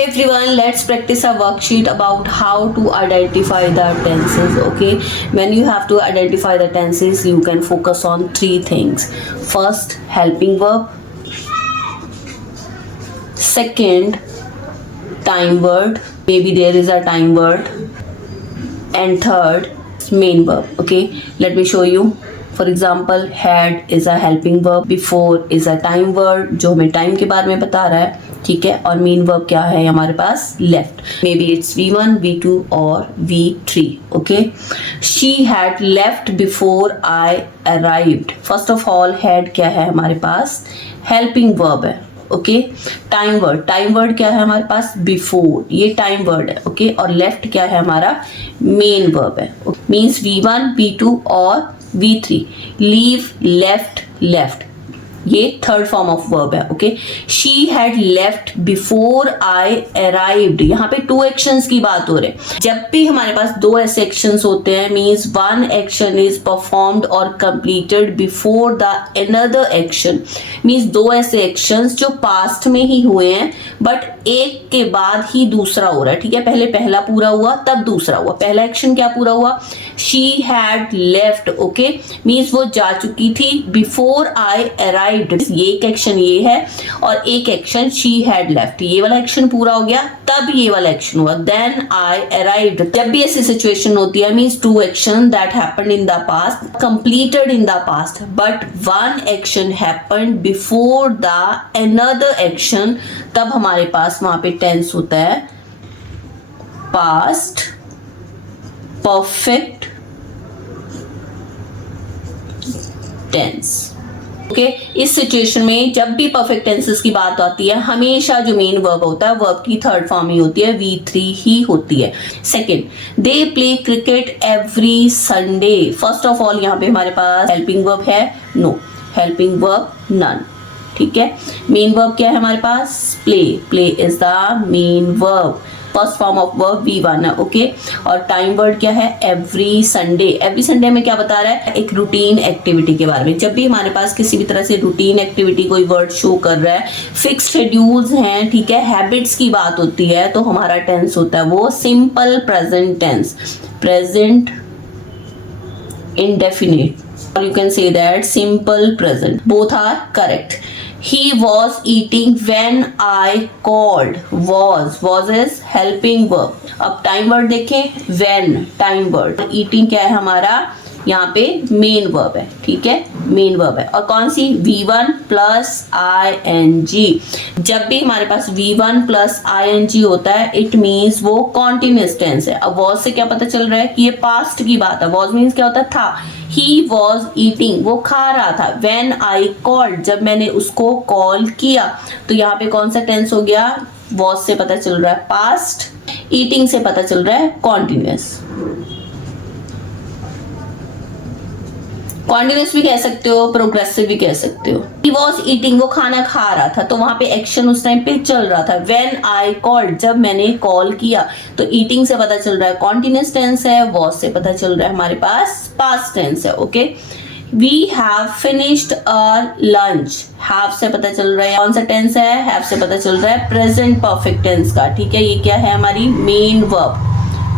Everyone, let's practice a worksheet about how to identify the tenses. Okay, when you have to identify the tenses, you can focus on three things. First, helping verb. Second, time word. Maybe there is a time word. And third, main verb. Okay, let me show you. For example, had is a helping verb, before is a time word जो हमें time के बारे में बता रहा है, ठीक है. और मेन वर्ब क्या है हमारे पास? Left. Maybe it's V1, V2 और V3. Okay. She had left before I arrived. First of all had क्या है हमारे पास? हेल्पिंग वर्ब है. ओके. टाइम वर्ड क्या है हमारे पास? बिफोर. ये टाइम वर्ड है. ओके. और लेफ्ट क्या है हमारा? मेन वर्ब है. मीन्स V1, V2 और V3. लीव, लेफ्ट, ये थर्ड फॉर्म ऑफ वर्ब है. Okay. She had left before I arrived. यहाँ पे टू एक्शंस की बात हो रही है. जब भी हमारे पास दो ऐसे एक्शंस होते हैं, means one action is performed और completed before the another action. Means दो ऐसे एक्शंस जो पास्ट में ही हुए हैं बट एक के बाद ही दूसरा हो रहा है. ठीक है. पहले पहला पूरा हुआ तब दूसरा हुआ. पहला एक्शन क्या पूरा हुआ? She had left. Okay. Means वो जा चुकी थी बिफोर आई अराइव्ड. ये एक एक्शन ये है और एक एक्शन शी हैड लेफ्ट. ये वाला एक्शन पूरा हो गया तब ये वाला एक्शन हुआ. Then I arrived. जब भी ऐसी सिचुएशन होती है, means two action that happened in the past completed in the past but one action happened before the another action, तब हमारे पास वहां पे टेंस होता है पास्ट परफेक्ट टेंस. ओके. इस सिचुएशन में जब भी परफेक्ट टेंसेस की बात आती है, हमेशा जो मेन वर्ब होता है वर्ब की थर्ड फॉर्म ही होती है, V3 ही होती है. Second, they play cricket every Sunday. First of all यहाँ पे हमारे पास हेल्पिंग वर्ब है? नो. Helping verb none. ठीक है. मेन वर्ब क्या है हमारे पास? Play is the main verb. First form of verb V1 है. ओके. और टाइम वर्ड क्या है? Every Sunday. एवरी संडे में क्या बता रहा है? एक रूटीन एक्टिविटी के बारे में. जब भी हमारे पास किसी भी तरह से रूटीन एक्टिविटी कोई वर्ड शो कर रहा है, फिक्स शेड्यूल्स हैं, ठीक है, हैबिट्स की बात होती है, तो हमारा टेंस होता है वो simple present tense. Present indefinite, or you can say that simple present. Both are correct. He was eating when I called. Was is helping verb. अब time word देखें. when time word. eating क्या है हमारा? यहाँ पे main verb है. ठीक है. मेन वर्ब है. और कौन सी? V1 plus ING. जब भी हमारे पास V1 प्लस ING होता है, इट मीन्स वो कॉन्टिन्यूअस टेंस है. अब वॉज से क्या पता चल रहा है कि ये पास्ट की बात है. वॉज मीन्स क्या होता है? था. ही वॉज ईटिंग, वो खा रहा था. वेन आई कॉल्ड, जब मैंने उसको कॉल किया, तो यहाँ पे कौन सा टेंस हो गया? वॉज से पता चल रहा है पास्ट. ईटिंग से पता चल रहा है कॉन्टिन्यूअस. कॉन्टिन्यूअस भी कह सकते हो, प्रोग्रेसिव भी कह सकते हो. ही वॉज ईटिंग, वो खाना खा रहा था, तो वहां पे एक्शन उस टाइम पे चल रहा था. व्हेन आई कॉल्ड, जब मैंने कॉल किया, तो ईटिंग से पता चल रहा है कॉन्टिन्यूअस टेंस है. वॉज से पता चल रहा है हमारे पास पास्ट टेंस है. Okay. We have finished our lunch. Have से पता चल रहा है कौन सा टेंस है? हैव से पता चल रहा है प्रेजेंट परफेक्ट टेंस का. ठीक है. ये क्या है? हमारी मेन वर्ब.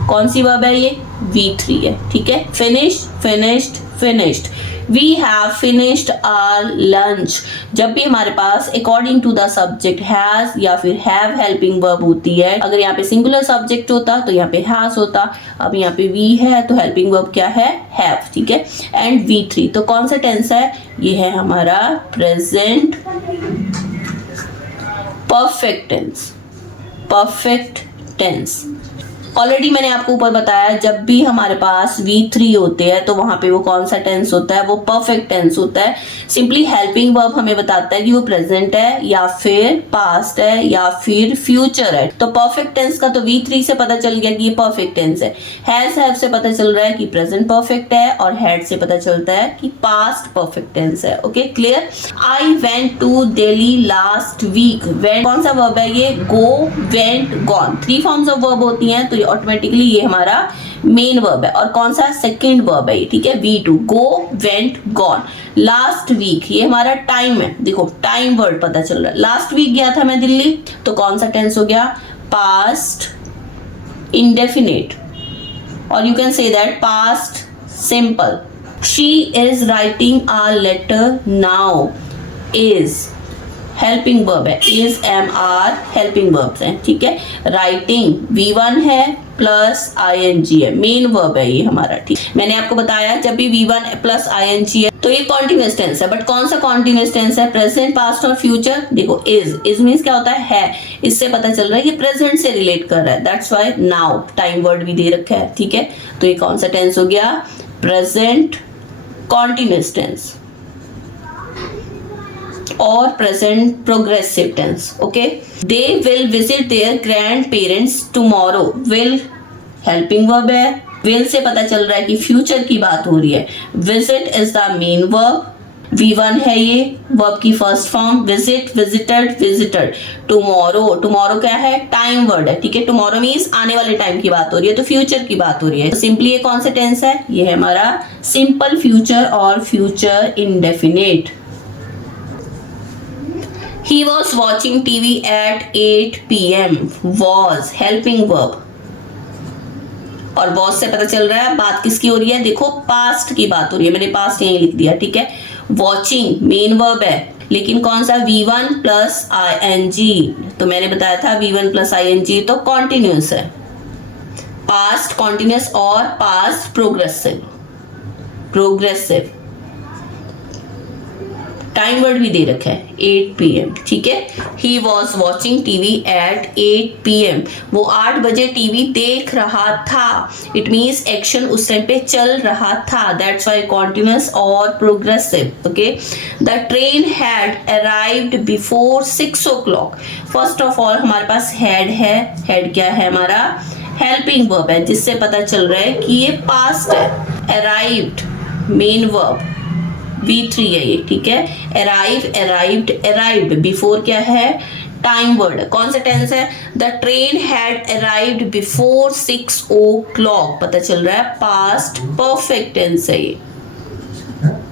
कौन सी वर्ब है ये? V3 है. ठीक है. Finished. We have finished our lunch. जब भी हमारे पास according to the subject has या फिर हैव हेल्पिंग वर्ब होती है, अगर यहाँ पे सिंगुलर सब्जेक्ट होता तो यहाँ पे हैज होता. अब यहाँ पे वी है तो हेल्पिंग वर्ब क्या है? हैव. ठीक है. एंड V3, तो कौन सा टेंस है? ये है हमारा प्रेजेंट परफेक्ट टेंस. ऑलरेडी मैंने आपको ऊपर बताया, जब भी हमारे पास V3 होते हैं तो वहां पे वो कौन सा टेंस होता है? वो परफेक्ट टेंस होता है. सिंपली हेल्पिंग वर्ब हमें बताता है कि वो प्रेजेंट है या फिर पास्ट है या फिर फ्यूचर है. तो परफेक्ट टेंस का तो V3 से पता चल गया कि ये परफेक्ट टेंस है. हैव से पता चल रहा है कि प्रेजेंट परफेक्ट है और हैड से पता चलता है कि पास्ट परफेक्ट टेंस है. Okay. Clear. I went to Delhi last week. Went कौन सा वर्ब है? ये go, went, gone. 3 forms of verb होती हैं, तो ऑटोमेटिकली ये हमारा मेन वर्ब है. और कौन सा? सेकंड वर्ब है. ठीक है. V2. गो, वेंट, गॉन. लास्ट वीक, ये हमारा टाइम है. देखो टाइम वर्ड पता चल रहा है. लास्ट वीक गया था मैं दिल्ली, तो कौन सा टेंस हो गया? past indefinite, or you can say that past simple. She is writing a letter now is helping verb है, is am are helping verbs हैं, ठीक है। राइटिंग V1 है प्लस ING है, मेन वर्ब है ये हमारा, ठीक। मैंने आपको बताया जब भी V1 प्लस ING है तो ये कॉन्टिन्यूअस टेंस है, बट कौन सा कॉन्टिन्यूअस टेंस है, प्रेजेंट, पास्ट और फ्यूचर। देखो इज मीन्स क्या होता है, इससे पता चल रहा है ये प्रेजेंट से रिलेट कर रहा है, that's why now time word भी दे रखा है, ठीक है। तो ये कौन सा टेंस हो गया, प्रेजेंट कॉन्टिन्यूअस टेंस और present progressive tense, okay. They will visit their grandparents tomorrow, will helping verb है, विल से पता चल रहा है कि फ्यूचर की बात हो रही है। Visit is the main verb, V1 है ये वर्ब की first form, visit, visited, visited. Tomorrow, tomorrow क्या है, टाइम वर्ड है, ठीक है। टुमारो मीन्स आने वाले टाइम की बात हो रही है, तो फ्यूचर की बात हो रही है। तो सिंपली ये कौन सा टेंस है, ये है हमारा सिंपल फ्यूचर और future indefinite. He was watching TV at 8 p.m. was helping verb, और was से पता चल रहा है बात किसकी हो रही है, देखो पास्ट की बात हो रही है, मैंने पास्ट यहीं लिख दिया, ठीक है। वॉचिंग मेन वर्ब है, लेकिन कौन सा, V1 प्लस ING, तो मैंने बताया था V1 प्लस ING तो कॉन्टिन्यूस है, पास्ट कॉन्टिन्यूस और past progressive, progressive. Time word भी दे रखा है 8 PM, ठीक है। He was watching TV at 8 PM, वो 8 बजे टीवी देख रहा था, इट मीन्स एक्शन उस टाइम पे चल रहा था, दैट्स वाई कॉन्टिन्यूस और progressive, okay. The train had arrived before 6 o'clock। First of all हमारे पास हैड है, हैड क्या है हमारा, हेल्पिंग वर्ब है, जिससे पता चल रहा है कि ये पास्ट है। अराइव्ड मेन वर्ब, V3 है ये, ठीक है। अराइव, अराइव्ड, अराइव्ड, बिफोर क्या है, टाइम वर्ड है, कौन सा टेंस है, the train had arrived before 6 o'clock, पता चल रहा है पास्ट परफेक्ट टेंस है ये।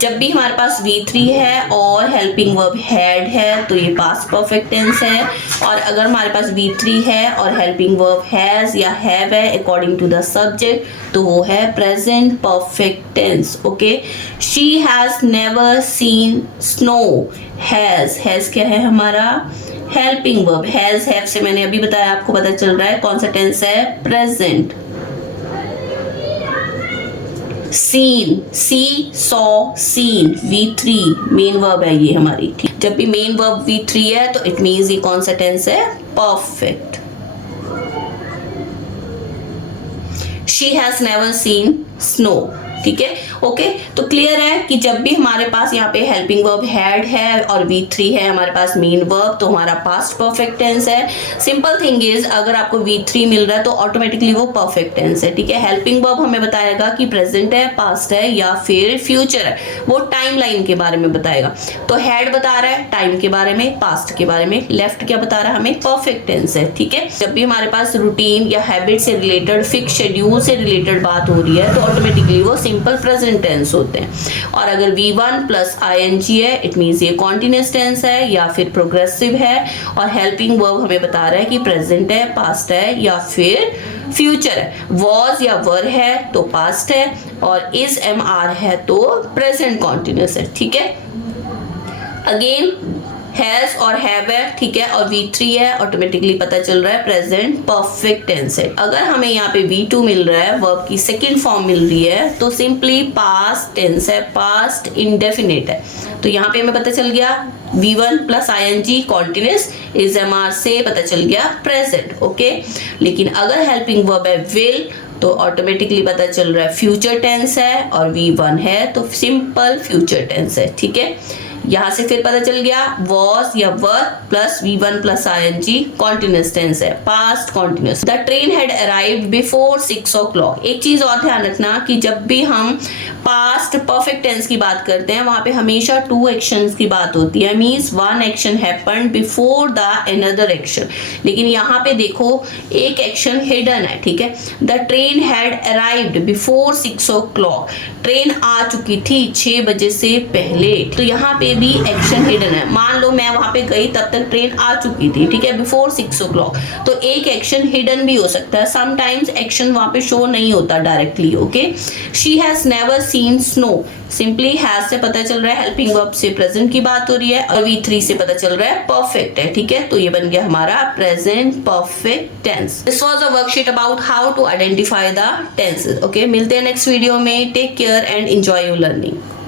जब भी हमारे पास V3 है और हेल्पिंग वर्ब हैड है तो ये पास्ट परफेक्ट टेंस है, और अगर हमारे पास V3 है और हेल्पिंग वर्ब हैज या हैव है अकॉर्डिंग टू द सब्जेक्ट तो वो है present perfect tense, okay. She has never seen snow, has क्या है हमारा, हेल्पिंग वर्ब, हैज हैव से मैंने अभी बताया, आपको पता चल रहा है कौन सा टेंस है, present. Seen, see saw seen, V3 main verb है ये हमारी, ठीक। जब भी मेन वर्ब V3 है तो इट मीन्स ये कौन सा टेंस है, perfect. She has never seen snow, ठीक है, ओके। तो क्लियर है कि जब भी हमारे पास यहाँ पे हेल्पिंग वर्ब हैड है और V3 है हमारे पास मेन वर्ब, तो हमारा पास्ट परफेक्ट टेंस है। सिंपल थिंग इज अगर आपको V3 मिल रहा है तो ऑटोमेटिकली वो परफेक्ट टेंस है, ठीक है। हेल्पिंग वर्ब हमें बताएगा कि प्रेजेंट है, पास्ट है या फिर फ्यूचर है, वो टाइम लाइन के बारे में बताएगा। तो हैड बता रहा है टाइम के बारे में, पास्ट के बारे में, लेफ्ट क्या बता रहा है हमें, परफेक्ट टेंस है, ठीक है। जब भी हमारे पास रूटीन या हैबिट से रिलेटेड, फिक्स शेड्यूल से रिलेटेड बात हो रही है तो ऑटोमेटिकली वो सिंपल प्रेजेंट टेंस होते हैं। और अगर V1 प्लस ING है इट मीन्स ये कॉन्टिन्यूअस टेंस है या फिर प्रोग्रेसिव है, और हेल्पिंग वर्ब हमें बता रहा है कि प्रेजेंट है, पास्ट है या फिर फ्यूचर है। वॉज या वर है तो पास्ट है, और इज MR है तो प्रेजेंट कॉन्टिन्यूअस है, ठीक है। अगेन हैज और हैव है, ठीक है, और V3 है, ऑटोमेटिकली पता चल रहा है प्रेजेंट परफेक्ट टेंस है। अगर हमें यहाँ पे V2 मिल रहा है, वर्ब की सेकंड फॉर्म मिल रही है, तो सिंपली पास्ट टेंस है, पास्ट इंडेफिनिट है। तो यहाँ पे हमें पता चल गया V1 plus ING continuous, is MR से पता चल गया प्रेजेंट, ओके। लेकिन अगर हेल्पिंग वर्ब है विल तो ऑटोमेटिकली पता चल रहा है फ्यूचर टेंस है, और V1 है तो सिंपल फ्यूचर टेंस है, ठीक है। यहाँ से फिर पता चल गया वॉज या were plus V1 plus ING continuous tense है, past continuous. The train had arrived before 6 o'clock। एक चीज और ध्यान रखना कि जब भी हम पास्ट परफेक्ट टेंस की बात करते हैं वहां पे हमेशा 2 एक्शंस की बात होती है, means 1 action happened before the another action. लेकिन यहाँ पे देखो एक एक्शन हिडन है, ठीक है। The train had arrived before 6 o'clock, train आ चुकी थी 6 बजे से पहले। तो यहाँ पे पे भी एक्शन हिडन है। मान लो मैं वहां पे गई, तब तक ट्रेन आ चुकी थी, ठीक है, बिफोर 6 o'clock, तो एक एक्शन हिडन भी हो सकता है। समटाइम्स एक्शन वहां पे शो नहीं होता directly. Okay, she has never seen snow, simply has से पता चल रहा है, हेल्पिंग वर्ब से प्रेजेंट की बात हो रही है, और V3 से पता चल रहा है परफेक्ट है, ठीक है, तो ये बन गया हमारा present perfect tense. This was a worksheet about how to identify the tenses. Okay, मिलते हैं नेक्स्ट वीडियो में। Take care and enjoy your learning.